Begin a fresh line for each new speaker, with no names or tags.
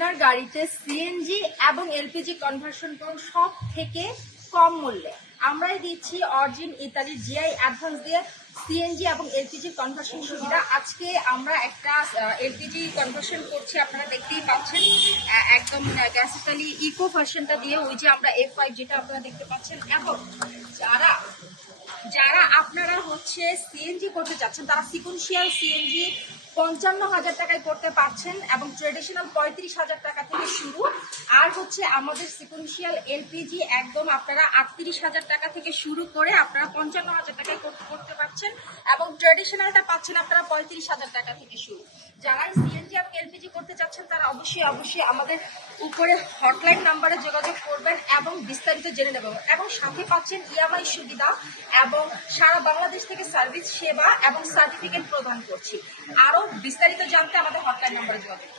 আপনার গাড়িতে সিএনজি এবং এলপিজি কনভার্সন করুন সব থেকে কম মূল্যে? আমরাই দিচ্ছি অরিজিন ইতালির জিআই অ্যাডভান্স দিয়ে সিএনজি এবং এলপিজি কনভার্সন সুবিধা। আজকে আমরা একটা এলপিজি কনভার্সন করছি, আপনারা দেখতেই পাচ্ছেন। একদম গ্যাস ইকো ভার্সনটা দিয়ে ওই যে আমরা এফ ফাইভ যেটা আপনারা দেখতে পাচ্ছেন। এবং যারা যারা আপনারা হচ্ছে সিএনজি করতে চাচ্ছেন, তারা সিকুয়েন্সিয়াল সিএনজি পঞ্চান্ন হাজার টাকায় করতে পারছেন এবং ট্রেডিশনাল পঁয়ত্রিশ হাজার টাকা থেকে শুরু। আর হচ্ছে আমাদের সিকুয়েন্সিয়াল এলপিজি একদম আপনারা আটত্রিশ হাজার টাকা থেকে শুরু করে আপনারা পঞ্চান্ন হাজার টাকায় করতে পারছেন এবং ট্রেডিশনালটা পাচ্ছেন আপনারা পঁয়ত্রিশ হাজার টাকা থেকে শুরু। যারা সিএনজি এবং এলপিজি করতে চাচ্ছেন তারা অবশ্যই অবশ্যই আমাদের উপরে হটলাইন নাম্বারে যোগাযোগ করবেন এবং বিস্তারিত জেনে নেবেন এবং সাথে পাচ্ছেন ইএমআই সুবিধা এবং সারা বাংলাদেশ থেকে সার্ভিস সেবা এবং সার্টিফিকেট প্রদান করছি। আরও বিস্তারিত জানতে আমাদের হটলাইন নাম্বারে যোগাযোগ